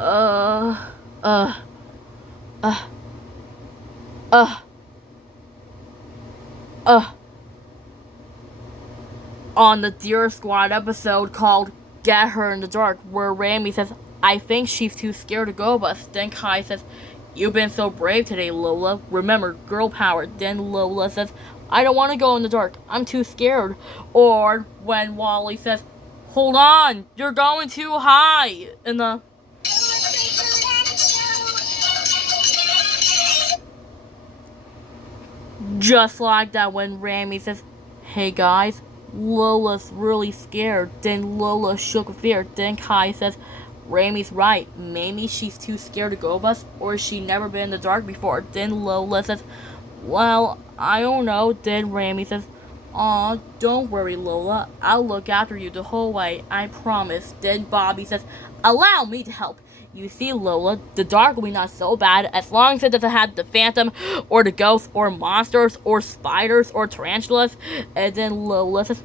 Uh, uh, uh, uh, uh. On the Deer Squad episode called Get Her in the Dark, where Rami says, I think she's too scared to go, but then Kai says, You've been so brave today, Lola. Remember, girl power. Then Lola says, I don't want to go in the dark. I'm too scared. Or when Wally says, Hold on, you're going too high. In the Just like that when Rami says, Hey guys, Lola's really scared. Then Lola shook with fear. Then Kai says, Rami's right. Maybe she's too scared to go with us, or she's never been in the dark before. Then Lola says, Well, I don't know. Then Rami says, Aw, don't worry, Lola. I'll look after you the whole way, I promise. Then Bobby says, Allow me to help. You see, Lola, the dark will be not so bad as long as it doesn't have the phantom, or the ghosts, or monsters, or spiders, or tarantulas. And then Lola says,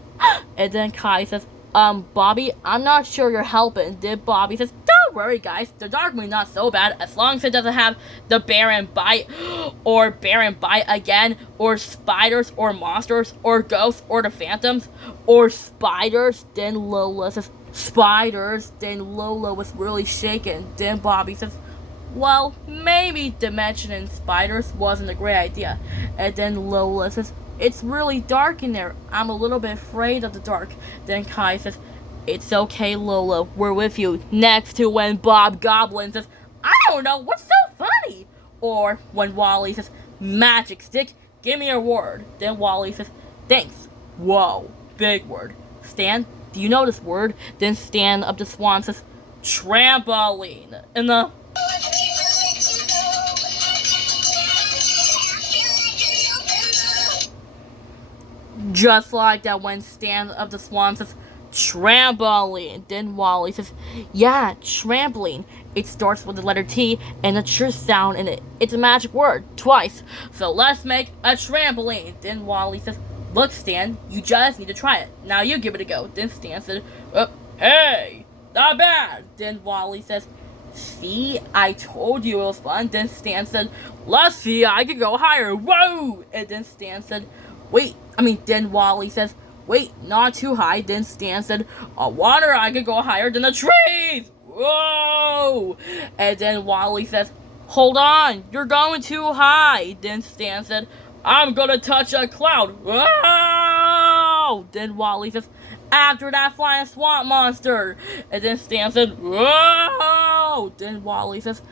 and then Kai says, Bobby, I'm not sure you're helping. Then Bobby says, Don't worry, guys, the dark will be not so bad as long as it doesn't have the Baron Bite, or Baron Bite again, or spiders, or monsters, or ghosts, or the phantoms, or spiders. Then Lola says, Spiders. Then Lola was really shaken. Then Bobby says, Well, maybe dimensioning spiders wasn't a great idea. And then Lola says, It's really dark in there. I'm a little bit afraid of the dark. Then Kai says, It's okay, Lola. We're with you. Next to when Bob Goblin says, I don't know, what's so funny? Or when Wally says, Magic stick, give me a word. Then Wally says, Thanks. Whoa, big word. Stan, do you know this word? Then Stan of the Swan says, Trampoline. In the Just like that when Stan of the Swan says, Trampoline. Then Wally says, Yeah, trampoline. It starts with the letter T and a tr sound in it. It's a magic word, twice. So let's make a trampoline. Then Wally says, Look, Stan, you just need to try it. Now you give it a go. Then Stan said, Hey, not bad. Then Wally says, See, I told you it was fun. Then Stan said, Let's see, I can go higher. Whoa! And then Stan said, then Wally says, Wait, not too high. Then Stan said, I wonder I could go higher than the trees. Whoa! And then Wally says, Hold on, you're going too high. Then Stan said, I'm gonna touch a cloud. Whoa! Then Wally says, After that flying swamp monster. And then Stan said, Whoa! Then Wally says,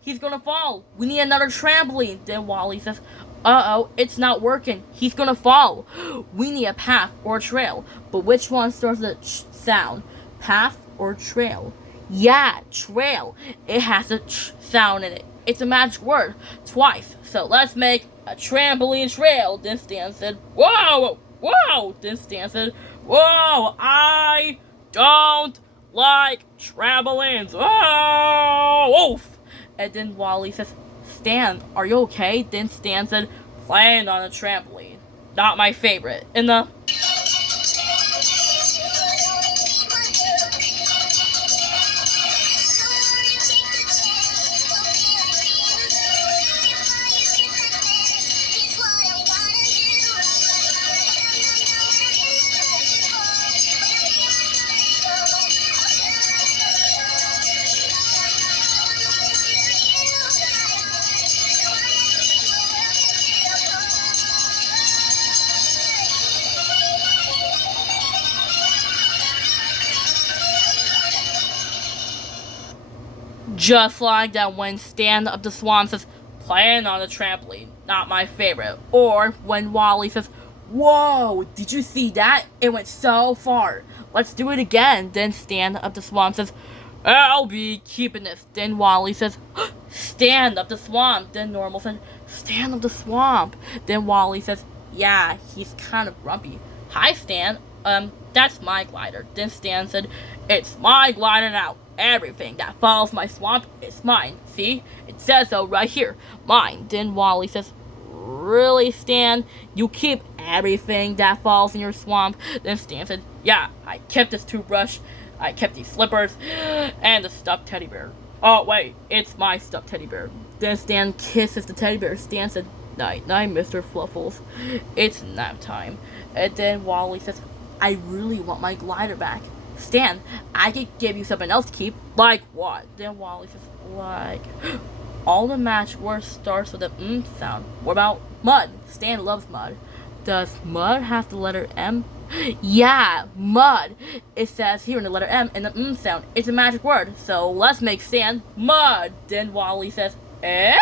He's gonna fall. We need another trampoline. Then Wally says, Uh-oh, it's not working. He's gonna fall. We need a path or a trail. But which one starts with a sound? Path or trail? Yeah, trail. It has a sound in it. It's a magic word. Twice. So let's make a trampoline trail. Then Stan said, Whoa! Whoa! Then Stan said, Whoa! I don't like trampolines. Oh! Oof! And then Wally says, Stan, are you okay? Then Stan said, Playing on a trampoline. Not my favorite. In the Just like that when Stan of the Swan says, Playing on a trampoline. Not my favorite. Or when Wally says, Whoa, did you see that? It went so far. Let's do it again. Then Stan of the Swamp says, I'll be keeping this. Then Wally says, Stan of the Swamp. Then Normal says, Stan of the Swamp. Then Wally says, Yeah, he's kind of grumpy. Hi, Stan. That's my glider. Then Stan said, It's my glider now. Everything that follows my swamp is mine. See? It says so right here. Mine. Then Wally says, Really, Stan? You keep everything that falls in your swamp? Then Stan said, Yeah, I kept this toothbrush, I kept these slippers, and the stuffed teddy bear. Oh, wait, it's my stuffed teddy bear. Then Stan kisses the teddy bear. Stan said, night, night, Mr. Fluffles. It's nap time. And then Wally says, I really want my glider back. Stan, I could give you something else to keep. Like what? Then Wally says, like... All the magic words starts with an sound. What about mud? Stan loves mud. Does mud have the letter M? Yeah, mud. It says here in the letter M and the sound. It's a magic word. So let's make Stan mud. Then Wally says, eh?